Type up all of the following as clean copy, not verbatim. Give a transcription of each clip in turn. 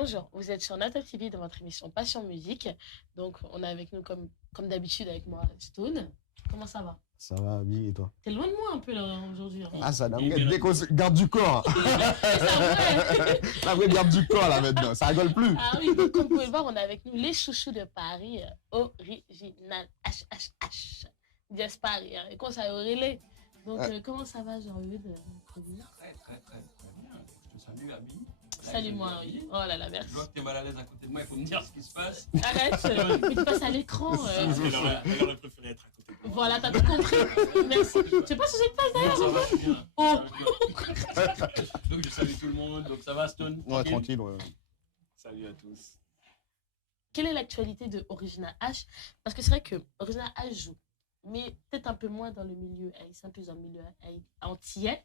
Bonjour, vous êtes sur Nata TV dans votre émission Passion Musique. Donc, on est avec nous comme d'habitude avec moi, Stone. Comment ça va? Ça va bien et toi? T'es loin de moi un peu là aujourd'hui. Hein. Ah, ça dès qu'on se garde du corps. La vraie garde du corps là maintenant, ça rigole plus. Ah oui, donc comme vous pouvez le voir, on est avec nous les chouchous de Paris, original HHH. Yes Paris, hein. Et qu'on ça relais. Donc, comment ça va, Jean-Eudes? Très bien. Je te salue, Abby. Salut-moi, oui. Oh là là, merci. Je vois que tu es mal à l'aise à côté de moi, il faut me dire ce qui se passe. Arrête, mais tu passes à l'écran. Elle aurait préféré être à côté de moi. Voilà, t'as tout compris. Merci. Je sais pas si j'ai passe d'ailleurs. Ça va, je suis bien. Oh. Donc je salue tout le monde, donc ça va Stone? Ouais, tranquille. Ouais. Salut à tous. Quelle est l'actualité de Original H? Parce que c'est vrai que Original H joue, mais peut-être un peu moins dans le milieu haïtien, plus dans le milieu antillais.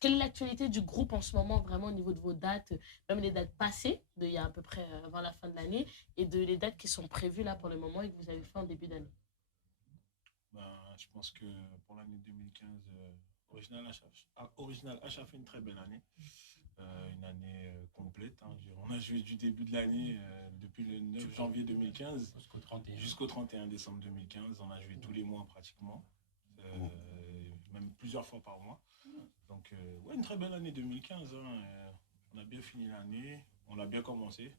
Quelle est l'actualité du groupe en ce moment, vraiment au niveau de vos dates, même les dates passées, il y a à peu près avant la fin de l'année, et de les dates qui sont prévues là pour le moment et que vous avez fait en début d'année? Je pense que pour l'année 2015, Original H a fait une très belle année. Une année complète. Hein. On a joué du début de l'année, depuis le 9 janvier 2015 jusqu'au 31 décembre 2015. On a joué tous les mois pratiquement, même plusieurs fois par mois. Donc, ouais, une très belle année 2015. Hein. On a bien fini l'année, on a bien commencé.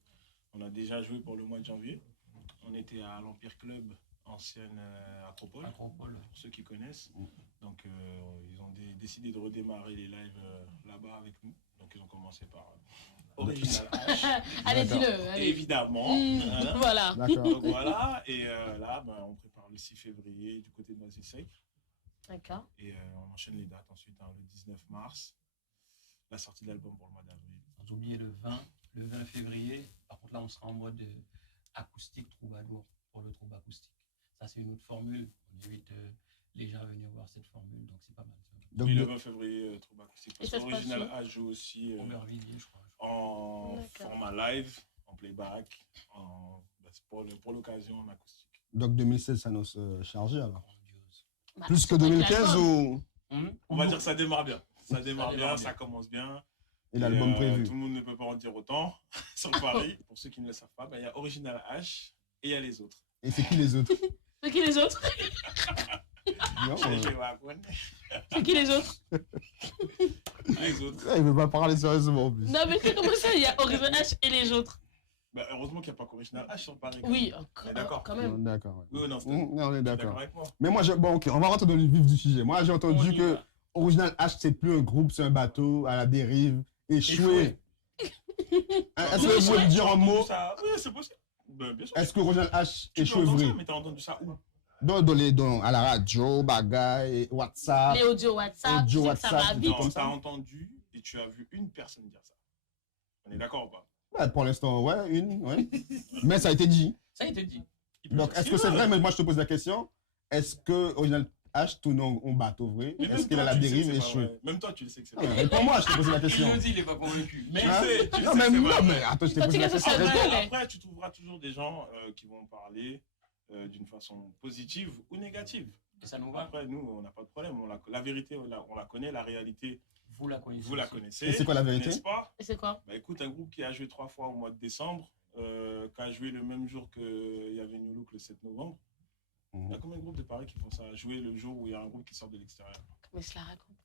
On a déjà joué pour le mois de janvier. On était à l'Empire Club, ancienne Acropole, pour ceux qui connaissent. Donc, ils ont décidé de redémarrer les lives là-bas avec nous. Donc, ils ont commencé par Original H. Allez, dis-le. Allez. Évidemment. Voilà. Donc, voilà. Et là, on prépare le 6 février du côté de Noisy-le-Sec. D'accord. Et on enchaîne les dates ensuite, hein, le 19 mars, la sortie de l'album pour le mois d'avril. Sans oublier le 20 février. Par contre, là, on sera en mode acoustique troubadour pour le trouba acoustique. Ça, c'est une autre formule. On invite les gens à venir voir cette formule, donc c'est pas mal. Donc, oui, le 20 février, trouba acoustique. Parce qu'Original A joue aussi je crois. En format live, en playback, pour l'occasion en acoustique. Donc 2016 s'annonce chargé alors. Bah, plus que 2015 ou on va dire que ça démarre bien. Ça démarre bien, ça commence bien. Et l'album prévu. Tout le monde ne peut pas en dire autant sur Paris. Pour ceux qui ne le savent pas, il y a Original H et il y a les autres. Et c'est qui les autres? C'est qui les autres? Non, c'est qui les autres? Les autres. Il ne veut pas parler sérieusement en plus. Non, mais c'est comment ça, il y a Original H et les autres? Heureusement qu'il n'y a pas qu'Original H sur Paris. Oui, d'accord. Quand même. D'accord. Ouais. Oui, non, on est d'accord. avec moi. Mais moi, ok, on va rentrer dans le vif du sujet. Moi, j'ai entendu que Original H, c'est plus un groupe, c'est un bateau à la dérive, échoué. Est-ce que vous pouvez me dire un mot? Oui, c'est possible. Bien sûr. Est-ce que Original H échoue vrai? Mais t'as entendu ça où? À la radio, bagaille, WhatsApp. Les audios WhatsApp, ça va vite. Non, t'as entendu et tu as vu une personne dire ça. On est d'accord ou pas? Pour l'instant, ouais. Mais ça a été dit. Ça a été dit. Donc, est-ce que c'est vrai? Mais moi, je te pose la question. Est-ce que Original H tourne en bateau vrai? Est-ce qu'il a la dérive échouée? Même toi, tu le sais que c'est vrai. Réponds-moi, je te pose la question. Il nous dit, il n'est pas convaincu. Mais non, mais attends, je t'ai posé la question. Après, tu trouveras toujours des gens qui vont parler d'une façon positive ou négative. Et ça nous va. Après, nous, on n'a pas de problème. La vérité, on la connaît. La réalité, vous la connaissez. Et c'est quoi la vérité? N'est-ce pas? Et c'est quoi? Écoute, un groupe qui a joué 3 fois au mois de décembre, qui a joué le même jour qu'il y avait New Look le 7 novembre. Il y a combien de groupes de Paris qui font ça? Jouer le jour où il y a un groupe qui sort de l'extérieur. Mais cela raconte.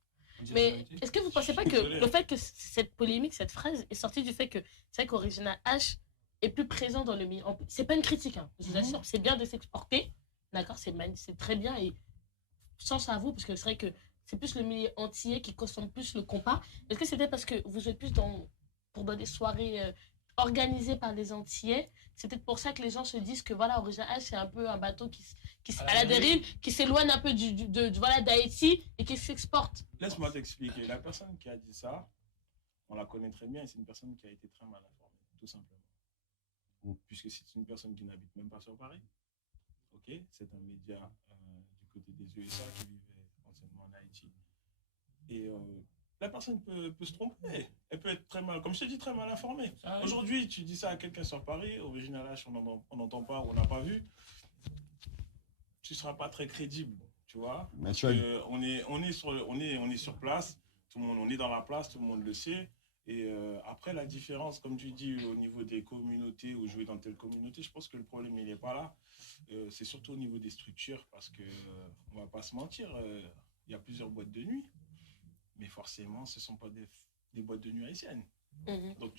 Mais est-ce que vous ne pensez pas que le fait que cette polémique, cette phrase est sortie du fait que c'est vrai qu'Original H est plus présent dans le milieu? C'est pas une critique, hein, je vous assure. C'est bien de s'exporter. D'accord, c'est très bien et chance à vous parce que c'est vrai que c'est plus le milieu entier qui consomme plus le compas. Est-ce que c'était parce que vous êtes plus pour des soirées organisées par les Antillais? C'est peut-être pour ça que les gens se disent que voilà, Original H, c'est un peu un bateau qui à la dérive, qui s'éloigne un peu d'Haïti et qui s'exporte. Laisse-moi t'expliquer. La personne qui a dit ça, on la connaît très bien et c'est une personne qui a été très mal informée, tout simplement. Puisque c'est une personne qui n'habite même pas sur Paris. Ok, c'est un média du côté des USA qui vivait anciennement en Haïti. Et la personne peut se tromper. Elle peut être très mal, comme je t'ai dit, très mal informée. Aujourd'hui, tu dis ça à quelqu'un sur Paris, Original H, on n'entend pas, on n'a pas vu. Tu ne seras pas très crédible, tu vois. Parce que on est sur place, on est dans la place, tout le monde le sait. Et après, la différence, comme tu dis, au niveau des communautés ou jouer dans telle communauté, je pense que le problème, il n'est pas là. C'est surtout au niveau des structures, parce que on va pas se mentir, il y a plusieurs boîtes de nuit, mais forcément, ce ne sont pas des boîtes de nuit haïtiennes. Donc,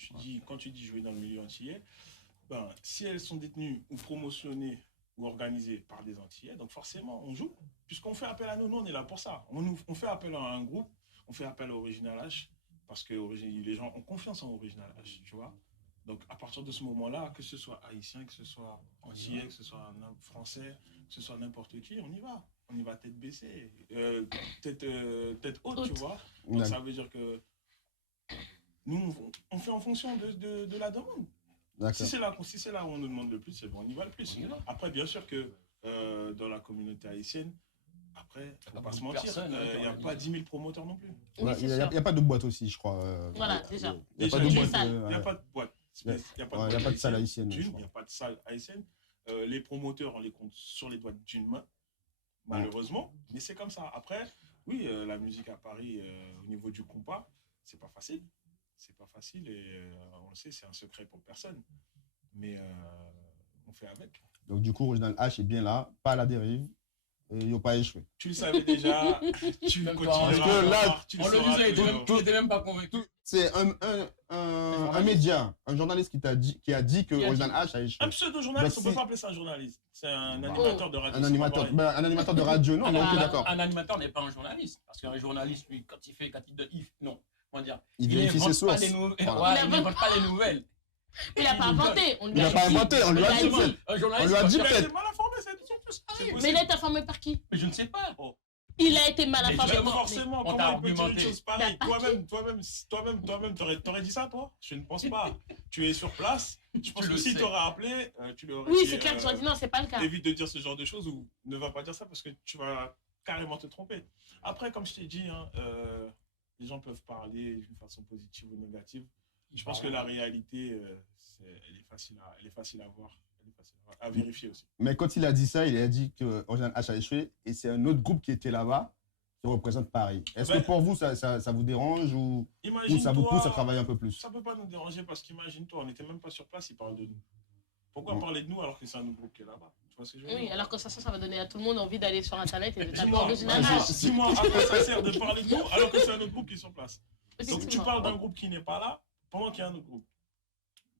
quand tu dis jouer dans le milieu antillais, ben, si elles sont détenues ou promotionnées ou organisées par des Antillais, donc forcément, on joue, puisqu'on fait appel à nous, on est là pour ça. On fait appel à un groupe, on fait appel à Original H, parce que les gens ont confiance en Original H, tu vois. Donc, à partir de ce moment-là, que ce soit haïtien, que ce soit antillais, que ce soit français, que ce soit n'importe qui, on y va. On y va tête baissée, tête haute, tu vois. Donc, ça veut dire que nous, on fait en fonction de la demande. Si c'est là où on nous demande le plus, c'est bon, on y va le plus. Après, bien sûr que dans la communauté haïtienne, après, il ne faut pas se mentir, il n'y a pas 10 000 promoteurs non plus. Il n'y a pas de boîte aussi, je crois. Voilà, déjà. Il n'y a pas de boîte. Il n'y a pas de boîte. Il n'y a pas de salle haïtienne. Il n'y a pas de salle haïtienne. Les promoteurs, on les compte sur les doigts d'une main, malheureusement. Mais c'est comme ça. Après, oui, la musique à Paris, au niveau du compas, c'est pas facile. C'est pas facile et on le sait, c'est un secret pour personne. Mais on fait avec. Donc du coup, Original H est bien là, pas à la dérive. Et il n'a pas échoué. Tu le savais déjà, tu le continueras. Parce que là, on le disait, tu n'étais même pas convaincu. C'est un média, un journaliste qui a dit que Original H a échoué. Un pseudo-journaliste, on ne peut pas appeler ça un journaliste. C'est un animateur de radio. Un animateur de radio, non, ok, d'accord. Un animateur n'est pas un journaliste. Parce qu'un journaliste, lui, quand il donne, non, comment dire, il vérifie ses sources. Il n'invente pas les nouvelles. Il n'a pas inventé. Il n'a pas inventé, on lui a dit. On lui a dit peut-être. Mais il a été informé par qui? Mais je ne sais pas. Il a été mal informé. Forcément, comment il peut dire une chose pareille? Toi-même, t'aurais dit ça, toi? Je ne pense pas. Tu es sur place. Je pense que si t'aurais appelé, tu l'aurais dit. Oui, c'est clair, tu aurais dit non, c'est pas le cas. Évite de dire ce genre de choses ou ne va pas dire ça parce que tu vas carrément te tromper. Après, comme je t'ai dit, les gens peuvent parler d'une façon positive ou négative. Je pense que la réalité, elle est facile à voir. À vérifier aussi. Mais quand il a dit ça, il a dit que Original H a échoué et c'est un autre groupe qui était là-bas qui représente Paris. Est-ce que pour vous, ça vous dérange ou ça vous pousse à travailler un peu plus? Ça ne peut pas nous déranger parce qu'imagine-toi, on n'était même pas sur place, il parle de nous. Pourquoi parler de nous alors que c'est un autre groupe qui est là-bas? Tu vois ce que je veux dire? Oui, alors que ça va donner à tout le monde envie d'aller sur Internet et de taper Original H. Dis-moi, à quoi ça sert de parler de nous alors que c'est un autre groupe qui est sur place? Donc tu parles d'un groupe qui n'est pas là pendant qu'il y a un autre groupe.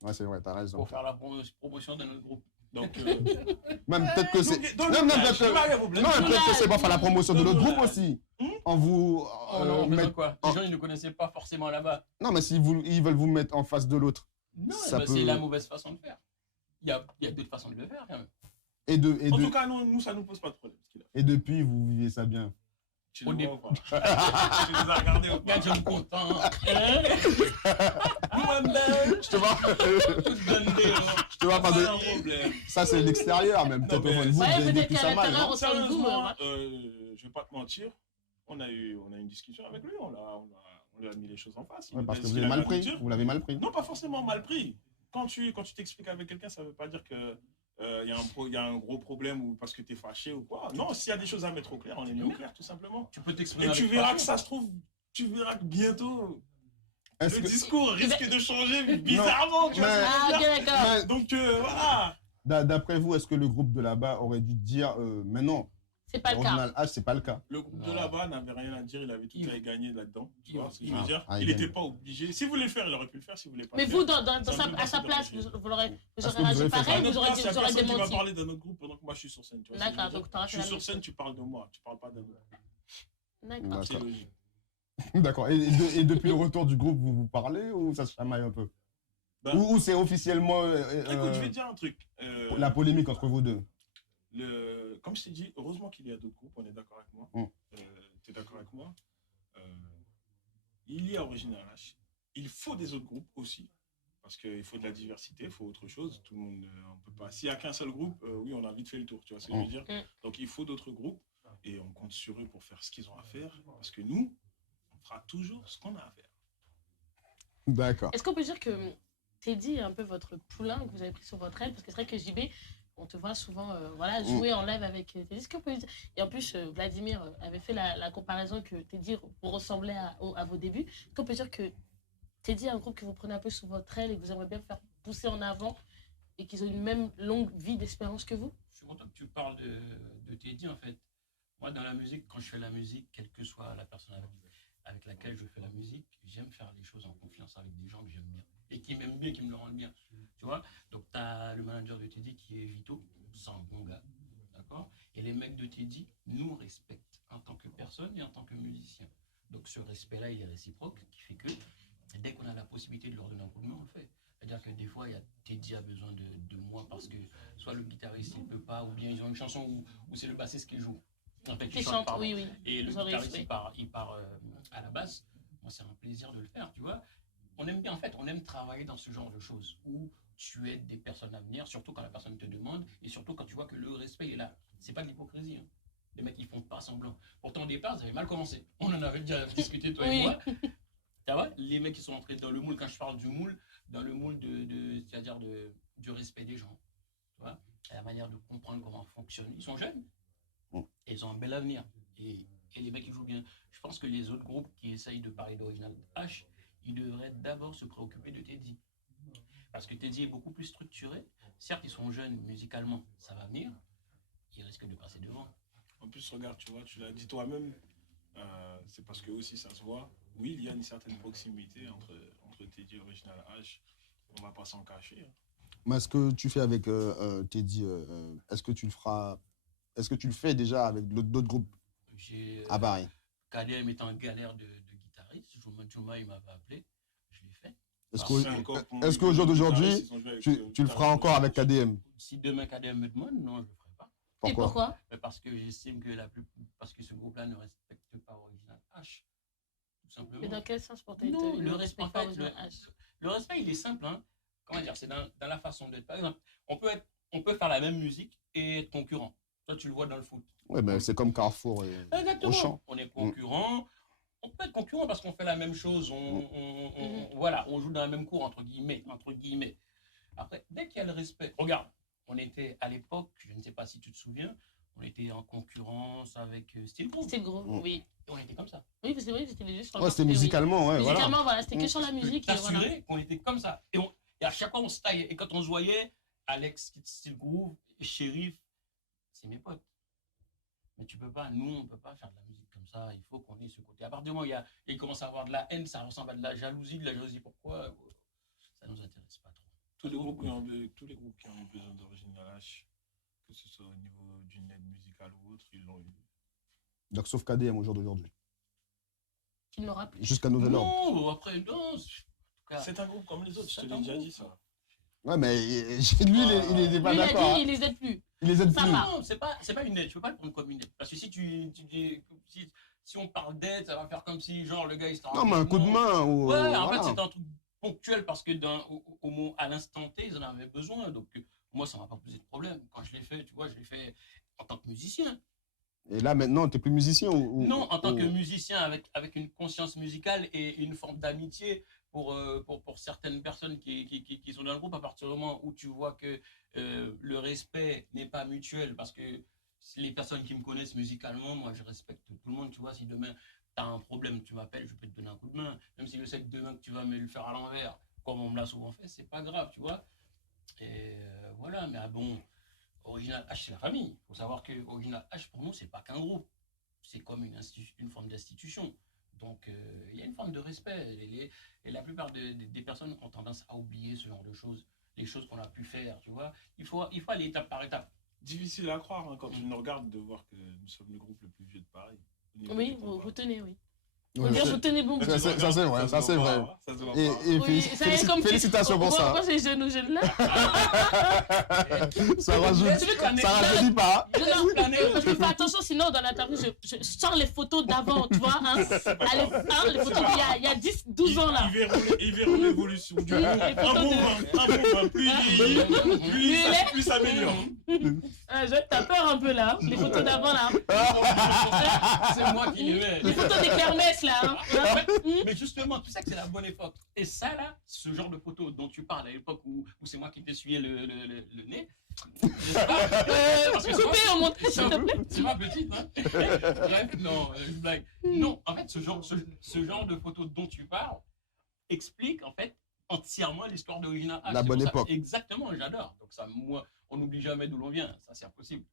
Ouais, c'est vrai, t'as raison. Pour faire la promotion d'un autre groupe. Donc, même peut-être que c'est. Peut-être que c'est pour faire la promotion de notre groupe aussi. En vous. Quoi? Les gens, ils ne connaissaient pas forcément là-bas. Non, mais s'ils veulent vous mettre en face de l'autre. Non, c'est la mauvaise façon de faire. Il y a d'autres façons de le faire, quand même. En tout cas, nous, ça ne nous pose pas de problème. Et depuis, vous vivez ça bien. Tu les vois ou pas? Tu les as regardés ou pas? Je suis content. Je te vois pas de... Ça, c'est l'extérieur, même. Peut-être au fond de vous, vous avez vécu ça mal. Sérieusement, je vais pas te mentir. On a eu une discussion avec lui. On lui a mis les choses en face. Parce que vous l'avez mal pris. Vous l'avez mal pris. Non, pas forcément mal pris. Quand tu t'expliques avec quelqu'un, ça ne veut pas dire que il y a un gros problème ou parce que tu es fâché ou quoi. Non, s'il y a des choses à mettre au clair, on les met au clair, tout simplement. Tu peux t'exprimer. Et tu verras que ça se trouve, tu verras que bientôt, le discours risque de changer bizarrement. Donc, voilà. D'après vous, est-ce que le groupe de là-bas aurait dû dire mais non, c'est pas le cas. H, c'est pas le cas. Le groupe de là-bas n'avait rien à dire, il avait tout à gagner là-dedans. Tu vois ce que je veux dire? Il n'était pas obligé. S'il voulait le faire, il aurait pu le faire. S'il voulait pas. Mais vous, à sa place, vous aurez réagi pareil, vous aurez démenti. Tu vas parler d'un autre groupe pendant que moi je suis sur scène. D'accord, donc tu auras fait la même chose. Je suis sur scène, tu parles de moi, tu parles pas d'un autre. D'accord. C'est logique. D'accord. Et depuis le retour du groupe, vous parlez ou ça se chamaille un peu? Ou c'est officiellement. Écoute, je vais te dire un truc. La polémique entre vous deux. Comme je t'ai dit, heureusement qu'il y a d'autres groupes, on est d'accord avec moi. Tu es d'accord avec moi? Il y a Original H. Il faut des autres groupes aussi. Parce qu'il faut de la diversité, il faut autre chose. Tout le monde, on peut pas. S'il n'y a qu'un seul groupe, oui, on a vite fait le tour. Tu vois ce que je veux dire? Donc il faut d'autres groupes et on compte sur eux pour faire ce qu'ils ont à faire. Parce que nous, on fera toujours ce qu'on a à faire. D'accord. Est-ce qu'on peut dire que Teddy est un peu votre poulain que vous avez pris sur votre aile? Parce que c'est vrai que JB, on te voit souvent jouer en live avec Teddy. Est-ce qu'on peut dire... Et en plus, Vladimir avait fait la comparaison que Teddy vous ressemblait à vos débuts. Est-ce qu'on peut dire que Teddy, un groupe que vous prenez un peu sous votre aile et que vous aimeriez bien faire pousser en avant et qu'ils ont une même longue vie d'espérance que vous? Je suis content que tu parles de Teddy, en fait. Moi, dans la musique, quand je fais la musique, quelle que soit la personne avec laquelle je fais la musique, j'aime faire les choses en confiance avec des gens que j'aime bien et qui m'aiment bien, qui me le rendent bien. Tu vois? Donc, tu as le manager de Teddy qui est Vito, c'est un bon gars. D'accord? Et les mecs de Teddy nous respectent en tant que personne et en tant que musicien. Donc, ce respect-là, il est réciproque, qui fait que dès qu'on a la possibilité de leur donner un coup de main, on le fait. C'est-à-dire que des fois, Teddy a besoin de moi parce que soit le guitariste il ne peut pas, ou bien ils ont une chanson où c'est le bassiste qui joue. En fait, Qui chante, oui, oui. Et le guitariste il part à la basse. Moi, c'est un plaisir de le faire, tu vois. On aime bien, en fait, on aime travailler dans ce genre de choses où tu aides des personnes à venir, surtout quand la personne te demande et surtout quand tu vois que le respect est là. C'est pas de l'hypocrisie. Hein. Les mecs, ils font pas semblant. Pourtant, au départ, ça avait mal commencé. On en avait déjà discuté, toi et moi. Tu vois, les mecs qui sont entrés dans le moule, quand je parle du moule, dans le moule c'est-à-dire du respect des gens. Tu vois, la manière de comprendre comment fonctionne. Ils sont jeunes. Et ils ont un bel avenir. Et les mecs, ils jouent bien. Je pense que les autres groupes qui essayent de parler d'Original H, ils devraient d'abord se préoccuper de Teddy. Parce que Teddy est beaucoup plus structuré. Certes, ils sont jeunes musicalement, ça va venir. Ils risquent de passer devant. En plus, regarde, tu vois, tu l'as dit toi-même, c'est parce que aussi ça se voit. Oui, il y a une certaine proximité entre Teddy et Original H. On va pas s'en cacher. Hein. Mais ce que tu fais avec Teddy, est-ce que tu le feras? Est-ce que tu le fais déjà avec d'autres groupes à Paris? KDM est en galère de guitariste. Juma, il m'avait appelé. Je l'ai fait. Est-ce qu'au jour d'aujourd'hui, tu le feras encore avec KDM? Si demain KDM me demande, non, je ne le ferai pas. Pourquoi? Parce que j'estime que parce que ce groupe-là ne respecte pas Original H. Tout simplement. Et dans quel sens pour Non, le respect, en fait, le respect, il est simple. Hein. Comment dire? C'est dans la façon d'être. Par exemple, on peut faire la même musique et être concurrent. Toi, tu le vois dans le foot. Ouais, ben c'est comme Carrefour et Auchan. On est concurrent. On peut être concurrent parce qu'on fait la même chose. Voilà, on joue dans la même cour, entre guillemets. Après, dès qu'il y a le respect, regarde, on était à l'époque, je ne sais pas si tu te souviens, on était en concurrence avec Steel Groove. Steel Groove, oui. Et on était comme ça. Oui, parce que oui, c'était juste sur c'était musicalement, ouais. Musicalement, voilà, c'était que sur la musique. T'assurer qu'on était comme ça. Et à chaque fois, on se taillait. Et quand on se voyait, Alex, Steel Groove, Shérif, c'est mes potes. Mais tu peux pas, nous, on ne peut pas faire de la musique comme ça. Il faut qu'on ait ce côté. À partir du moment où il commence à avoir de la haine, ça ressemble à de la jalousie. Pourquoi? Ça ne nous intéresse pas trop. Tous les groupes qui ont besoin d'Original H, que ce soit au niveau d'une aide musicale ou autre, ils l'ont eu. Donc, sauf KDM au jour d'aujourd'hui. Tu ne l'auras plus. Jusqu'à nouvel ordre. Non, après, non. C'est un groupe comme les autres, je te l'ai déjà dit ça. Ouais, mais lui, il n'était pas d'accord. Il les aide plus. Il les aide plus. Non, c'est pas une aide. Je peux pas le prendre comme une aide. Parce que si on parle d'aide, ça va faire comme si, genre, le gars, il s'en Non, mais un coup de main. Ouais, en fait, c'est un truc ponctuel parce que à l'instant T, ils en avaient besoin. Donc, moi, ça m'a pas posé de problème. Quand je l'ai fait, tu vois, je l'ai fait en tant que musicien. Et là, maintenant, tu n'es plus musicien Non, en tant que musicien, avec une conscience musicale et une forme d'amitié pour certaines personnes qui sont dans le groupe, à partir du moment où tu vois que le respect n'est pas mutuel, parce que les personnes qui me connaissent musicalement, moi, je respecte tout le monde. Tu vois, si demain, tu as un problème, tu m'appelles, je peux te donner un coup de main. Même si je sais que demain, que tu vas me le faire à l'envers, comme on me l'a souvent fait, c'est pas grave, tu vois. Et voilà, mais bon... Original H, c'est la famille. Il faut savoir que Original H, pour nous, c'est pas qu'un groupe. C'est comme une forme d'institution. Donc, il y a une forme de respect. Et la plupart des personnes ont tendance à oublier ce genre de choses, les choses qu'on a pu faire, tu vois. Il faut aller étape par étape. Difficile à croire hein, quand tu nous regardes de voir que nous sommes le groupe le plus vieux de Paris. Oui, vous tenez, oui. Ouais, vous tenez bon. Ça, c'est vrai, ça, c'est vrai. Et félicitations pour ça. Pourquoi ces jeunes là Ça rajeunit pas. Je fais attention, sinon dans l'interview, je sors les photos d'avant, tu vois. Les photos d'il y a 10, 12 ans là. Ils verront l'évolution du groupe. Un bon, plus ça s'améliore. T'as peur un peu là, les photos d'avant là. C'est moi qui les mets. Les photos des kermesses là. Mais justement, tu sais que c'est la bonne époque. Et ça là, ce genre de photos dont tu parles à l'époque où c'est moi qui t'essuyais le nez. Coupé au montage, s'il te plaît. C'est ma petite, hein. Bref, non, je blague. Non, en fait, ce genre de photos dont tu parles, explique en fait entièrement l'histoire d'Original H. La C'est bonne pour ça- époque. Exactement, j'adore. Donc ça, moi, on n'oublie jamais d'où l'on vient. Ça, c'est impossible.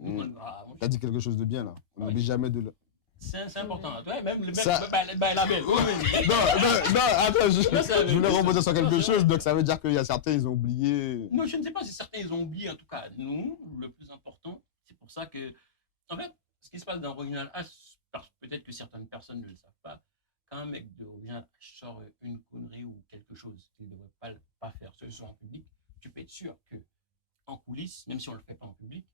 Donc, T'as dit quelque chose de bien là. On Ouais. n'oublie jamais de le. c'est important. Ouais, même le Ça- la belle. Non, attends, je voulais rebondir sur quelque Non, chose. Donc ça veut dire qu'il y a certains, ils ont oublié. Non, je ne sais pas si certains ils ont oublié. En tout cas, nous, le plus important, c'est pour ça que, en fait, ce qui se passe dans Original H, peut-être que certaines personnes ne le savent pas, quand un mec de Original H sort une connerie ou quelque chose qu'il ne devrait pas faire, ce soit en public, tu peux être sûr que en coulisses, même si on ne le fait pas en public,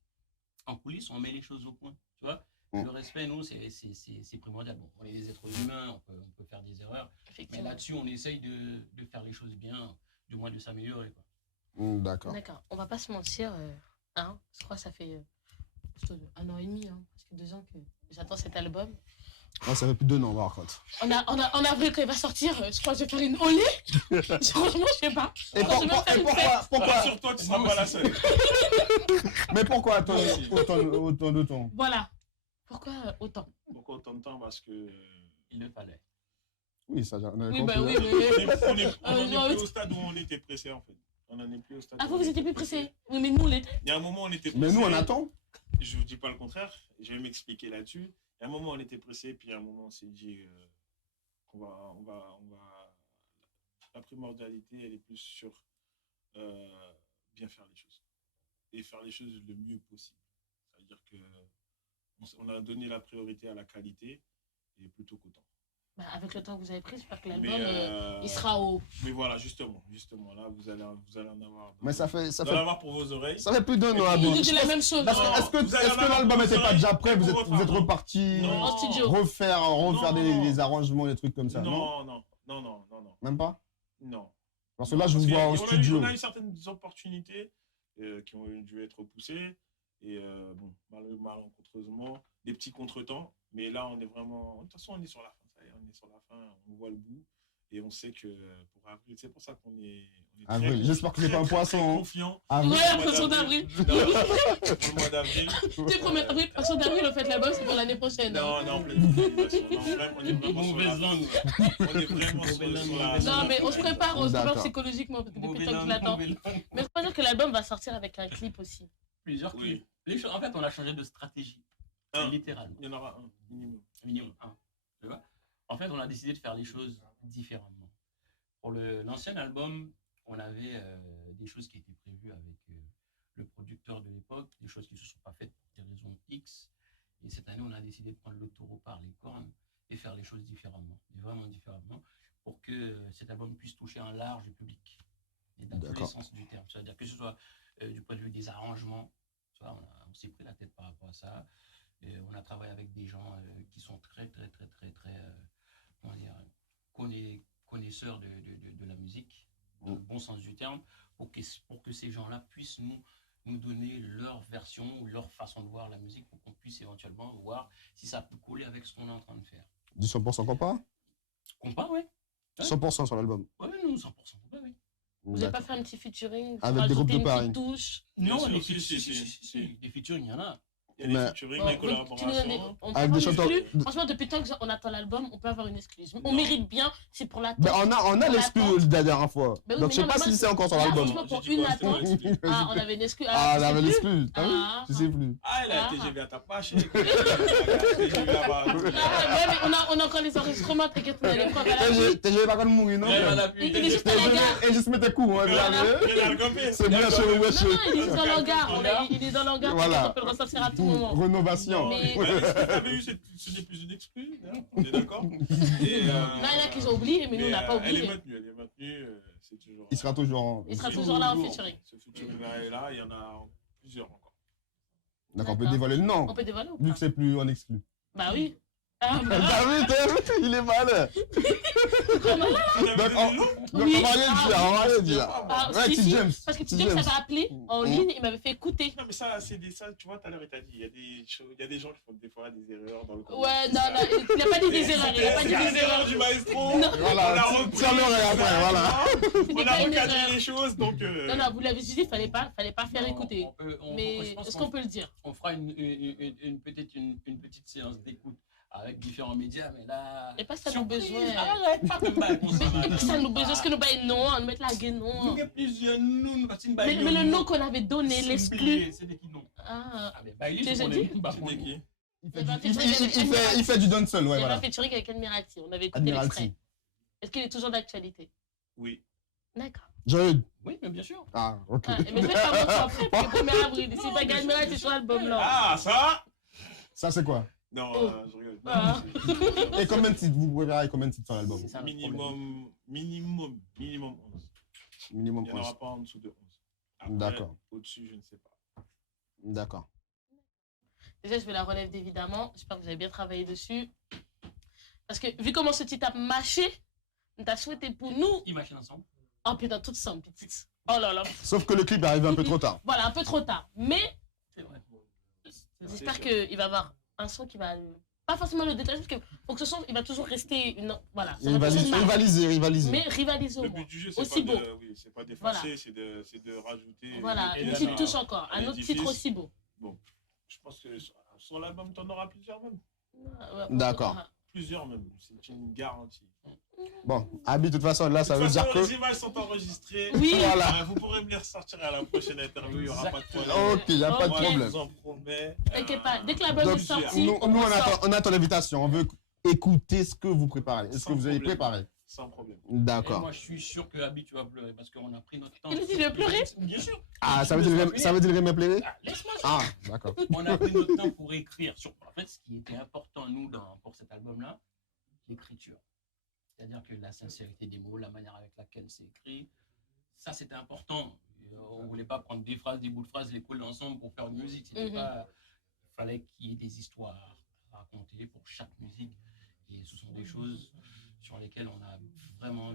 en coulisses, on met les choses au point. Tu vois, le respect, nous, c'est primordial. Bon, on est des êtres humains, on peut faire des erreurs, mais là-dessus, on essaye de faire les choses bien, du moins de s'améliorer, quoi. D'accord. D'accord. On va pas se mentir. Hein, je crois que ça fait plutôt 1 an et demi, hein, presque 2 ans que j'attends cet album. Non, ça fait plus de 2 ans, par contre. En avril, quand il va sortir, je crois que je vais faire une olé. Franchement, je sais pas. Et pourquoi Sur toi, tu seras pas la seule. Mais pourquoi autant de temps? Voilà. Pourquoi autant? Pourquoi autant de temps? Parce que Il le fallait. Oui, ça, j'en avais Oui, compris. bah oui, on mais. n'en est plus au stade où on était pressé en fait. On en est plus au stade. Ah, où vous, on vous était étiez plus pressé. pressés. Oui, mais nous, on l'était. Il y a un moment, on était pressé. Mais nous, on attend. Je vous dis pas le contraire. Je vais m'expliquer là-dessus. Il y a un moment, on était pressé, puis il y a un moment, on s'est dit qu'on va. La primordialité, elle est plus sur bien faire les choses et faire les choses le mieux possible. C'est-à-dire que on a donné la priorité à la qualité et plutôt qu'au temps. Bah, avec le temps que vous avez pris, j'espère que Mais, l'album, il sera au. Mais voilà, justement, là, vous allez en avoir. Mais ça fait Vous allez en avoir pour vos oreilles. ça fait plus d'1 an, Vous Abdou. dites la même chose. Parce que- hein. Est-ce que, Vous allez est-ce que avoir l'album vos n'était pas oreilles déjà prêt? Vous pour êtes reparti Non. En studio. refaire Non. des arrangements, des trucs comme ça, non? Non. Même pas? Non. Parce que là, je vous Parce vois qu'il y a- en on a eu- studio. On a eu certaines opportunités qui ont dû être repoussées. Et bon, malencontreusement, des petits contretemps. Mais là, on est vraiment. De toute façon, on est sur la fin. Ça y est, on est sur la fin. On voit le bout. Et on sait que pour avril, c'est pour ça qu'on est. Avril. J'espère que c'est pas un poisson, hein. Confiant. Avril. Ouais, poisson d'avril. Non, pour le mois d'avril. Tu promets avril, poisson d'avril, en fait, l'album, c'est pour l'année prochaine. hein. Non, pleine imagination. Non, on est vraiment sur la Mauvaise langue. On est vraiment sur la. Non, mais on se prépare D'accord. psychologiquement, parce que depuis Mauvais le temps que je langue, l'attends. mauvais langue. Mais je peux dire que l'album va sortir avec un clip aussi. Plusieurs Oui. clips. En fait, on a changé de stratégie. Littéralement. Il y en aura un, minimum. Minimum 1. Tu vois? En fait, on a décidé de faire les choses différemment. Pour l'ancien album, on avait des choses qui étaient prévues avec le producteur de l'époque, des choses qui ne se sont pas faites pour des raisons X. Et cette année, on a décidé de prendre le taureau par les cornes et faire les choses différemment, vraiment différemment, pour que cet album puisse toucher un large public. Et dans tous les D'accord. sens du terme. C'est-à-dire que ce soit du point de vue des arrangements, tu vois, on s'est pris la tête par rapport à ça. Et on a travaillé avec des gens qui sont très comment dire, connaisseurs de la musique, dans le bon sens du terme, pour que ces gens-là puissent nous donner leur version ou leur façon de voir la musique pour qu'on puisse éventuellement voir si ça peut coller avec ce qu'on est en train de faire. Du 100% compas? Compas, ouais. 100% sur l'album. Ouais, nous, 100% compas, oui. Vous n'avez pas fait un petit featuring Avec des groupes de une Paris. petite touche. Non, sûr, des si, featuring, des featuring, il y en a. Il y a Mais- des featuring, Bon, des tu nous donnes collaborations. on peut Avec avoir des une chanteurs. exclue. Franchement, depuis le temps qu'on attend l'album, on peut avoir une excluse. On Non. mérite bien, c'est pour l'attente. Mais on a Pour l'exclu l'attente. de la dernière fois. Mais oui, Donc mais je sais non, pas mais si moi, c'est encore sur là, l'album. franchement, pour J'ai dit une quoi, c'était attente. pas exclu. Ah, on avait une exclue. Ah, on tu sais avait plus l'exclu. T'as vu? Ah. Tu sais plus. Ah, elle a Ah. TGV à ta pâche. TGV là-bas. Ah, ouais, mais on a encore les enregistrements, t'inquiète, on a les preuves à la vie. TGV pas comme mourir, non? Il est juste à la gare. Et juste mettre cours, hein, Voilà. c'est bien chez vous, Non, non, il est dans l'hangar. Il est dans l'hangar, Voilà. on peut le ressortir à tout moment. Rénovation. Mais- T'avais eu, ce n'est plus une exclue, hein, on est d'accord. Et, Là, il y en a qui ont oublié, mais nous, on n'a pas Elle est oublié. maintenue, c'est toujours. Il sera toujours en. Il sera toujours là en featuring. Ce featuring-là est là, il y en a plusieurs encore. D'accord, on peut D'accord. dévoiler le nom. On peut dévoiler ou Vu pas? que c'est plus en exclu. Bah oui. Ah, bah, T'as vu, il est malin. Donc, on Oui. va rien dire, on va rien dire. Ah, Ouais, si, T. si. James. Parce que T. tu sais que James. ça m'a appelé en ligne, il m'avait fait écouter. Non, mais ça, c'est des ça, tu vois, tout à l'heure, il t'a dit, il y a des choses, il y a des gens qui font des fois des erreurs dans le code. Ouais, non, il a pas dit des erreurs, il a pas dit des erreurs. du maestro. Non. Voilà, tiens l'oreille après, voilà. On a pas une recadré erreur. les choses, donc. Non, non, vous l'avez dit, fallait pas faire écouter. Je Mais pense est-ce qu'on peut le dire? on fera peut-être une petite séance d'écoute avec différents médias, mais là. Et pas ça nous besoin. Pas de bail, on s'en va. Mais ça nous besoin, est-ce que nous baillons non, on met la gueule non. Nous avons plusieurs noms, nous passons une Mais le nom qu'on avait donné, l'exclu. C'est des qui non. Ah, Ah, mais bail, Tu les as dit? C'était qui? Il fait du dancehall, ouais, il y avait un voilà. featuring avec Admiralty, on avait écouté l'extrait. Admiralty. Est-ce qu'il est toujours d'actualité? Oui. D'accord. Jean-Eudes. Oui, mais bien sûr. Ah, ok. Ah, mais faites pas mon temps, faites le 1er avril. C'est pas Admiralty, c'est sur l'album là. Ah, ça? Ça, c'est quoi? Non, Oh. je rigole. Ah. Et combien de titres vous préparez combien de titres sur l'album? C'est ça, le Minimum 11. Minimum Il n'y en 11. aura pas en dessous de 11. Après, D'accord. Au-dessus, je ne sais pas. D'accord. Déjà, je vais la relève évidemment. J'espère que vous avez bien travaillé dessus. Parce que vu comment ce titre a mâché, on t'a souhaité pour nous. Imagine ensemble. Oh putain, toutes semble, petites. Oh là là. Sauf que le clip est arrivé un peu trop tard. Voilà, un peu trop tard. Mais C'est vrai. j'espère qu'il va avoir un son qui va. Pas forcément le détailler, parce que faut que ce son, il va toujours rester une. Voilà. ça va toujours marcher. Rivaliser. Mais rivaliser au Le moins. but du jeu, Aussi beau. c'est pas d'effacer, Voilà. c'est de rajouter. Voilà, Et une là, petite là, touche encore. Un autre l'édifice. titre aussi beau. Je pense que sur l'album, tu en auras plusieurs même. Ouais, D'accord. ah. Plusieurs même. C'est une garantie. Bon, Abi, de toute façon, là, ça De veut toute dire façon, que. les images sont enregistrées. Oui. Voilà. Vous pourrez me les ressortir à la prochaine interview, il n'y aura pas de problème. Ok, il n'y a pas de Ok. Moi, je problème. vous en promets. T'inquiète pas, dès que l'album est plusieurs. sorti, Nous, on ressort. on attend l'invitation. On veut écouter ce que vous préparez. Est-ce que Sans vous avez problème. préparé? Sans problème. Et D'accord. moi, je suis sûr que Abby, tu vas pleurer parce qu'on a pris notre temps. Il a dit de pleurer? Bien sûr. Ah, ça veut dire le plaider? Ah, laisse-moi ça. Ah, d'accord. On a pris notre temps pour écrire. En fait, ce qui était important, nous, pour cet album-là, l'écriture. C'est-à-dire que la sincérité des mots, la manière avec laquelle c'est écrit, ça, c'était important. On ne voulait pas prendre des phrases, des bouts de phrases, les coller ensemble pour faire une musique. Il fallait qu'il y ait des histoires à raconter pour chaque musique. Et ce sont des choses sur lesquelles on a vraiment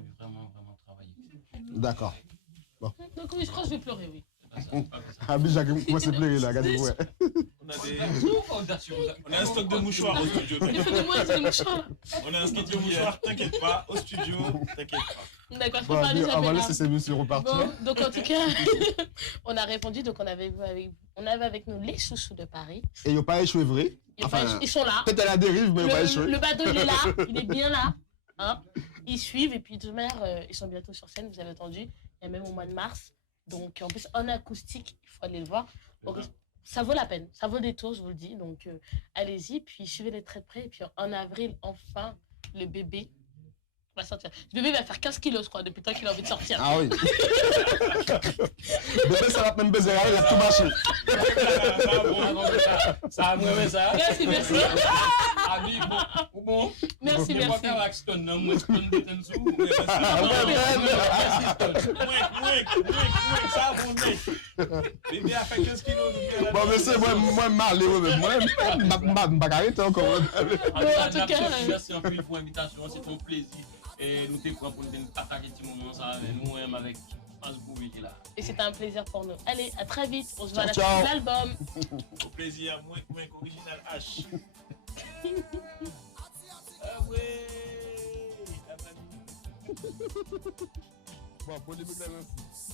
travaillé. D'accord. Donc oui, je crois que je vais pleurer, oui. C'est pas ça. Abi, j'ai commencé à pleurer là, regardez-vous. Ouais. On a un stock de mouchoirs au studio. Il faut de moi, c'est le mouchoir. On a un stock de mouchoirs, t'inquiète pas. Au studio, t'inquiète pas. D'accord, je Bon, peux pas Abi, les on va appeler laisser ces messieurs repartir. Bon, donc en tout cas, on a répondu, donc on avait avec nous les chouchous de Paris. Et ils n'ont pas échoué vrai. Enfin, ils sont là. Peut-être à la dérive, mais ils n'ont pas échoué. Le bateau, il est là, il est bien là. Hein. Ils suivent et puis de toute manière, ils sont bientôt sur scène, vous avez entendu. Il y a même au mois de mars. Donc en plus, en acoustique, il faut aller le voir. Donc, ça vaut la peine, ça vaut des tours, je vous le dis. Donc allez-y, puis suivez-les très près. Et puis en avril, enfin, le bébé va sortir. Le bébé va faire 15 kilos, je crois, depuis le temps qu'il a envie de sortir. Ah oui. Bébé, ça va même baiser, il a tout mâché. Ça a mouvé ça. Merci, merci. Abi, bon. Merci, merci. Bébé a fait 15 kilos. Bon, mais c'est moi, malheureux, mais moi, je ne vais pas arrêter encore. En tout cas, merci un peu pour l'invitation, c'est un plaisir. Et nous t'es pour nous partager ce moment ça avec nous-mêmes, avec Facebook qui est là. et c'était un plaisir pour nous. Allez, à très vite. On se voit à la Ciao, fin de ciao. l'album. Au plaisir, moins qu'original H. Bon, pour les mecs là, merci.